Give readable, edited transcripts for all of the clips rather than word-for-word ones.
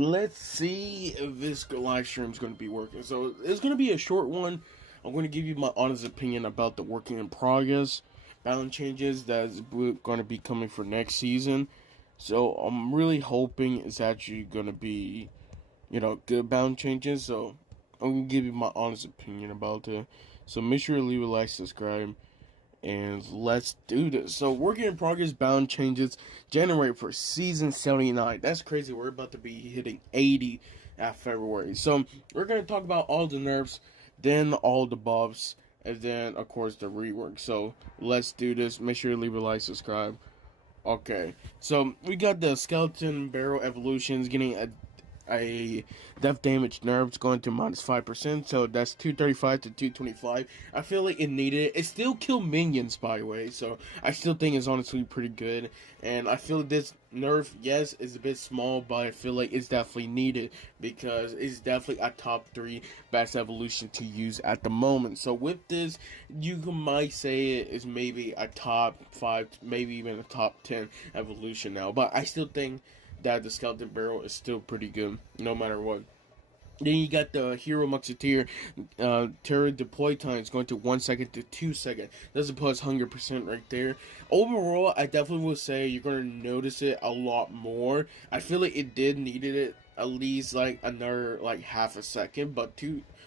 let's see if this live stream is going to be working. So it's going to be a short one. I'm going to give you my honest opinion about the working in progress balance changes that's going to be coming for next season. So I'm really hoping it's actually going to be, good balance changes. So I'm going to give you my honest opinion about it. So make sure to leave a like, subscribe, and let's do this. So working in progress bound changes generate for season 79. That's crazy. We're about to be hitting 80 at February. So we're going to talk about all the nerfs, then all the buffs, and then of course the rework. So let's do this. Make sure to leave a like, subscribe. Okay, so we got the skeleton barrel evolutions getting a death damage nerfs going to -5%, so that's 235 to 225. I feel like it needed it. It still killed minions, by the way, so I still think it's honestly pretty good. And I feel like this nerf, yes, is a bit small, but I feel like it's definitely needed because it's definitely a top 3 best evolution to use at the moment. So with this, you might say it is maybe a top 5, maybe even a top 10 evolution now, but I still think that the skeleton barrel is still pretty good, no matter what. Then you got the hero musketeer. Terror deploy time is going to 1 second to 2 seconds. That's a plus 100% right there. Overall, I definitely will say you're going to notice it a lot more. I feel like it did needed it at least like another like half a second, but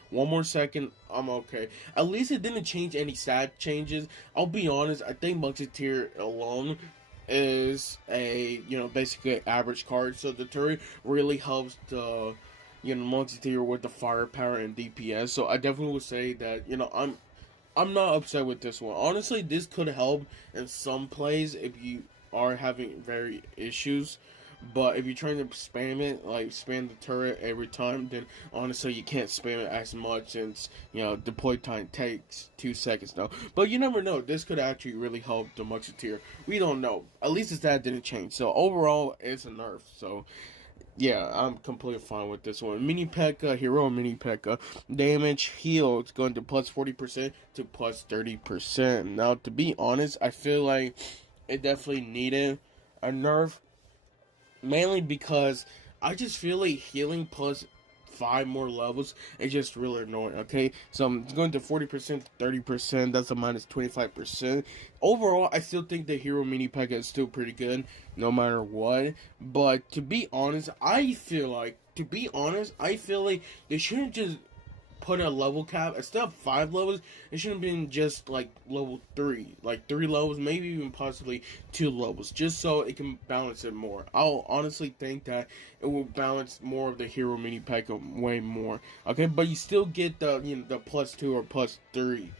1 more second, I'm okay. At least it didn't change any stat changes. I'll be honest, I think musketeer alone is a basically an average card, so the turret really helps the musketeer with the firepower and DPS. So I definitely would say that I'm not upset with this one. Honestly, this could help in some plays if you are having very issues. But if you're trying to spam it, like spam the turret every time, then honestly you can't spam it as much since, deploy time takes 2 seconds now. But you never know, this could actually really help the musketeer. We don't know. At least the stat didn't change. So overall, it's a nerf. So yeah, I'm completely fine with this one. Mini P.E.K.K.A, Hero Mini P.E.K.K.A. Damage heal, it's going to plus 40% to plus 30%. Now, to be honest, I feel like it definitely needed a nerf. Mainly because I just feel like healing plus 5 more levels is just really annoying, okay? So I'm going to 40% to 30%, that's a minus 25%. Overall, I still think the Hero Mini P.E.K.K.A is still pretty good, no matter what. But to be honest, I feel like they shouldn't just put a level cap. Instead of 5 levels, it should have been just like level 3. Like 3 levels, maybe even possibly 2 levels. Just so it can balance it more. I'll honestly think that it will balance more of the hero mini P.E.K.K.A way more. Okay, but you still get the the plus 2 or plus 3.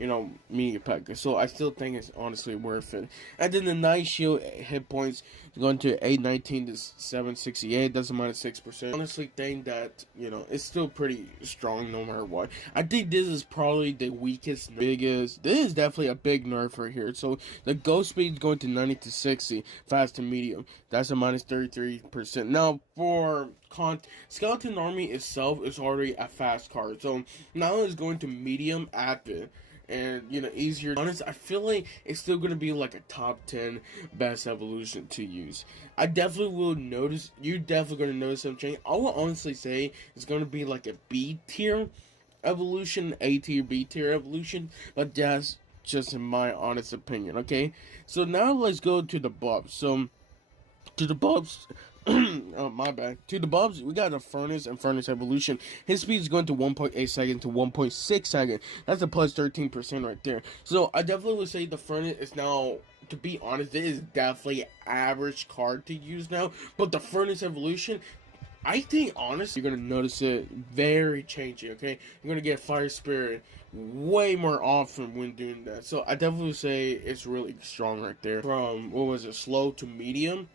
Mini P.E.K.K.A. So I still think it's honestly worth it. And then the Night Shield hit points going to 819 to 768. That's a minus 6%. Honestly think that, it's still pretty strong no matter what. I think this is probably the weakest, biggest. This is definitely a big nerf right here. So the ghost speed is going to 90 to 60, fast to medium. That's a minus 33%. Now for Skeleton Army itself is already a fast card. So now it's going to medium active. And easier. Honest, I feel like it's still gonna be like a top 10 best evolution to use. I definitely will notice. You're definitely gonna notice some change. I will honestly say it's gonna be like a B tier evolution, A tier, B tier evolution, but that's just in my honest opinion. Okay, so now let's go to the buffs. So to the buffs. Oh, my bad. To the buffs, we got a Furnace and Furnace Evolution. His speed is going to 1.8 second to 1.6 second. That's a plus 13% right there. So I definitely would say the Furnace is now, to be honest, it is definitely an average card to use now. But the Furnace Evolution, I think, honestly, you're going to notice it very changing, okay? You're going to get Fire Spirit way more often when doing that. So I definitely would say it's really strong right there. From, slow to medium.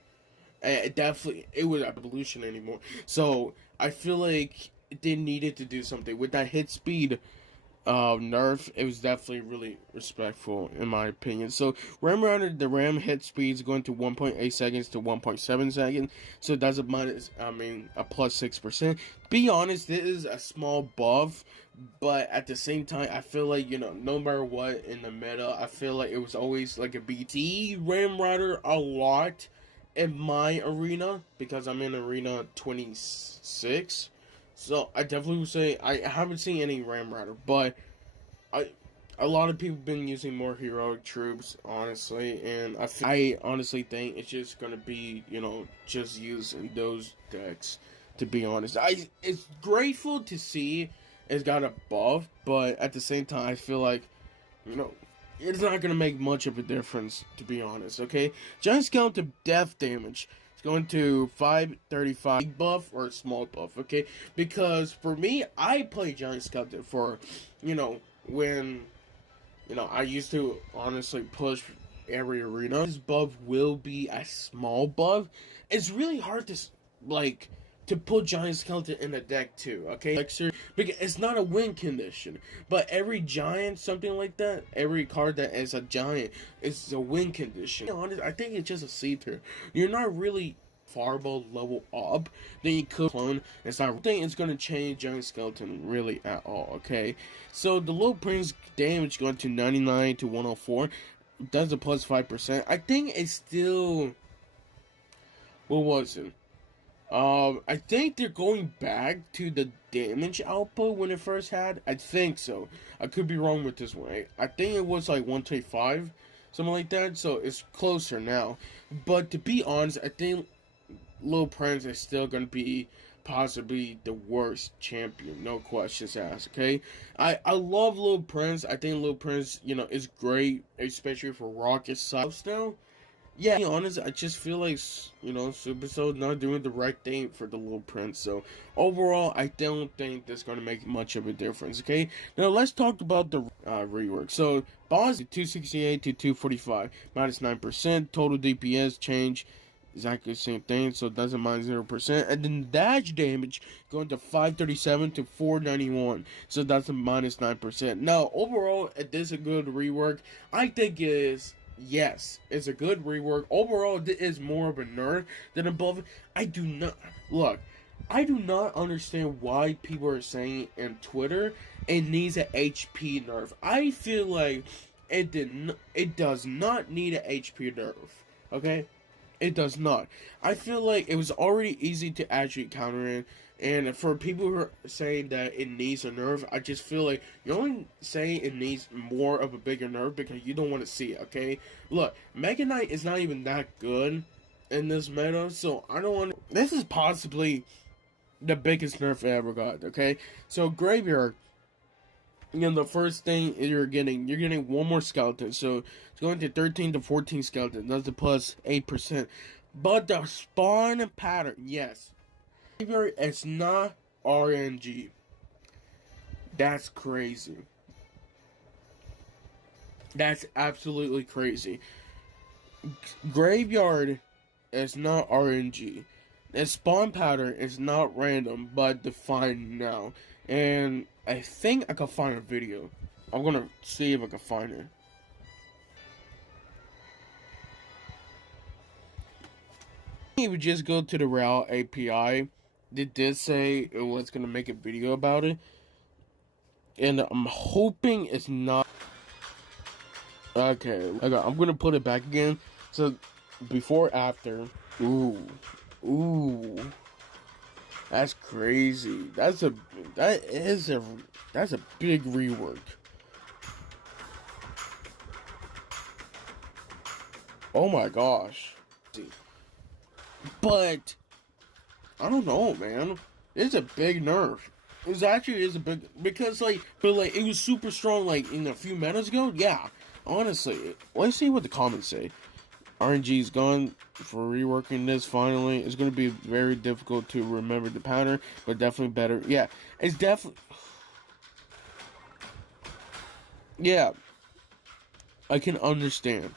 It was evolution anymore. So I feel like they needed to do something with that hit speed nerf. It was definitely really respectful in my opinion. So the RAM hit speed is going to 1.8 seconds to 1.7 seconds. So that's a plus 6%. Be honest, this is a small buff, but at the same time, I feel like no matter what in the meta, I feel like it was always like a BT RAM Rider a lot. in my arena, because I'm in arena 26. So I definitely would say I haven't seen any Ram Rider, but I a lot of people been using more heroic troops, honestly, and I honestly think it's just gonna be, just using those decks. To be honest, it's grateful to see it's got a buff, but at the same time, I feel like, you know, it's not gonna make much of a difference. To be honest, okay, Giant Skeleton death damage is going to 535 big buff or small buff, okay? Because for me, I play Giant Skeleton for, when I used to honestly push every arena. This buff will be a small buff. It's really hard to to put Giant Skeleton in the deck too, okay? Because it's not a win condition, but every giant, something like that, every card that is a giant is a win condition. To be honest, I think it's just a C-tier. You're not really far above level up, then you could clone. It's not. I think it's gonna change Giant Skeleton really at all. Okay, so the Little Prince damage going to 99 to 104. That's a plus 5%. I think it's still. What was it? I think they're going back to the damage output when it first had. I think so. I could be wrong with this one. I think it was like 125, something like that. So it's closer now. But to be honest, I think Lil Prince is still going to be possibly the worst champion. No questions asked, okay? I love Lil Prince. I think Lil Prince, is great, especially for Rocket subs now. Yeah, to be honest, I just feel like, Supercell's not doing the right thing for the Little Prince. So, overall, I don't think that's going to make much of a difference, okay? Now, let's talk about the rework. So, boss 268 to 245, minus 9%. Total DPS change, exactly the same thing, so it doesn't minus 0%. And then dash damage going to 537 to 491, so that's a minus 9%. Now, overall, it is a good rework. I think it is. Yes, it's a good rework. Overall, it is more of a nerf than above. I do not understand why people are saying in Twitter it needs an HP nerf. I feel like it does not need an HP nerf. Okay? It does not. I feel like it was already easy to actually counter it. And for people who are saying that it needs a nerf, I just feel like you're only saying it needs more of a bigger nerf because you don't want to see it, okay? Look, Mega Knight is not even that good in this meta, so I don't want. This is possibly the biggest nerf I ever got, okay? So, Graveyard, the first thing you're getting one more skeleton. So, it's going to 13 to 14 skeleton. That's a plus 8%. But the spawn pattern, yes. It's not RNG. That's crazy. That's absolutely crazy. Graveyard is not RNG. The spawn pattern is not random, but defined now. And I think I can find a video. I'm gonna see if I can find it. You would just go to the Real API. They did say it was gonna make a video about it, and I'm hoping it's not. Okay, I'm gonna put it back again. So before, after. Ooh, that's crazy. That's a big rework. Oh my gosh. But I don't know, man. It's a big nerf. It actually is a big, because but it was super strong in a few minutes ago. Yeah, honestly. Let's see what the comments say. RNG is gone for reworking this. Finally, it's going to be very difficult to remember the pattern, but definitely better. Yeah, it's definitely. Yeah, I can understand.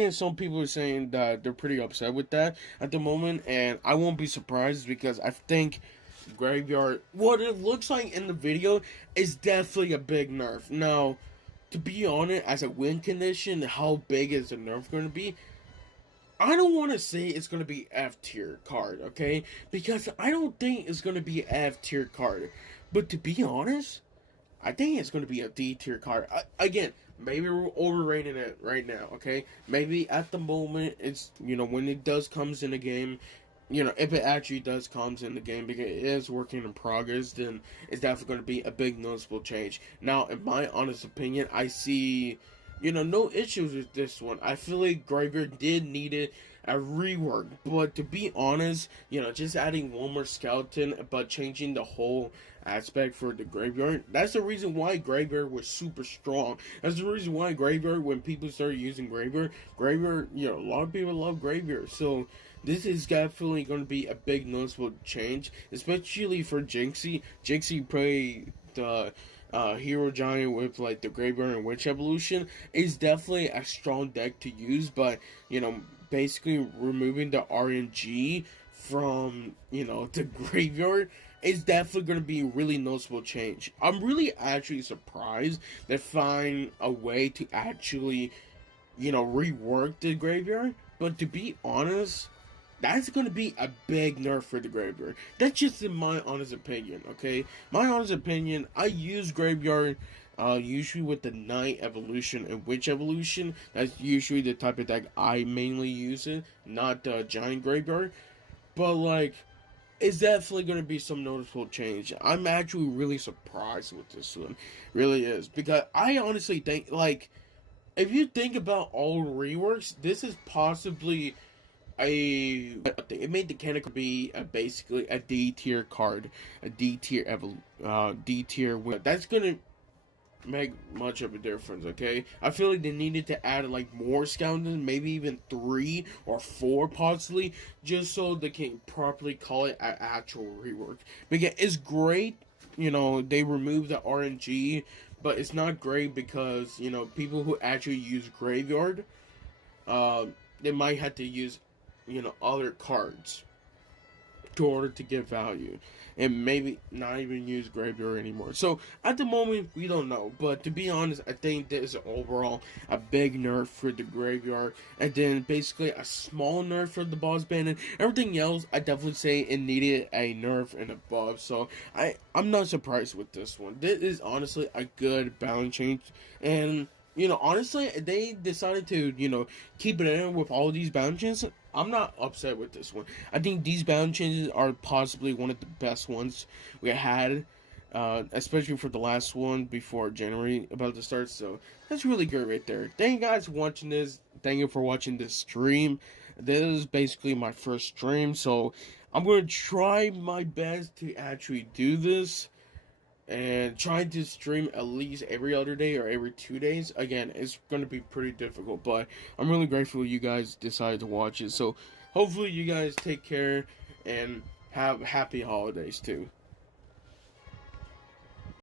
And some people are saying that they're pretty upset with that at the moment, and I won't be surprised because I think Graveyard, what it looks like in the video, is definitely a big nerf. Now, to be honest, as a win condition, how big is the nerf going to be? I don't want to say it's going to be F tier card, okay? Because I don't think it's going to be F tier card. But to be honest, I think it's going to be a D tier card. Again, maybe we're overrating it right now, okay? Maybe at the moment, it's, when it does comes in the game, if it actually does comes in the game, because it is working in progress, then it's definitely going to be a big noticeable change. Now, in my honest opinion, I see, no issues with this one. I feel like Graveyard did need it a rework, but to be honest, just adding one more skeleton, but changing the whole aspect for the Graveyard, that's the reason why Graveyard was super strong. That's the reason why Graveyard, when people started using Graveyard, a lot of people love Graveyard, so this is definitely going to be a big noticeable change, especially for Jinxie. Jinxie played the Hero Giant with like the Graveyard and Witch evolution is definitely a strong deck to use, but basically removing the RNG from the Graveyard is definitely going to be a really noticeable change. I'm really actually surprised they find a way to actually rework the Graveyard, but to be honest, that's going to be a big nerf for the Graveyard. That's just in my honest opinion, okay? My honest opinion, I use Graveyard usually with the Knight evolution and Witch evolution. That's usually the type of deck I mainly use it, not the Giant Graveyard. But, like, it's definitely going to be some noticeable change. I'm actually really surprised with this one. Really is. Because I honestly think, like, if you think about all reworks, this is possibly it made the Kaneko be basically a D tier card, a D tier D tier win. That's gonna make much of a difference, okay? I feel like they needed to add like more skeletons, maybe even 3 or 4 possibly, just so they can properly call it an actual rework. Because it's great, they removed the RNG, but it's not great because people who actually use Graveyard, they might have to use other cards in order to get value, and maybe not even use Graveyard anymore. So at the moment we don't know, but to be honest, I think this is overall a big nerf for the Graveyard, and then basically a small nerf for the boss Bandit. Everything else, I definitely say it needed a nerf and above, so I'm not surprised with this one. This is honestly a good balance change, and honestly, they decided to, keep it in with all these balance changes. I'm not upset with this one. I think these balance changes are possibly one of the best ones we had, especially for the last one before January about to start. So that's really good right there. Thank you guys for watching this. Thank you for watching this stream. This is basically my first stream, so I'm going to try my best to actually do this. And trying to stream at least every other day or every 2 days, again, it's going to be pretty difficult, but I'm really grateful you guys decided to watch it. So hopefully you guys take care and have happy holidays too.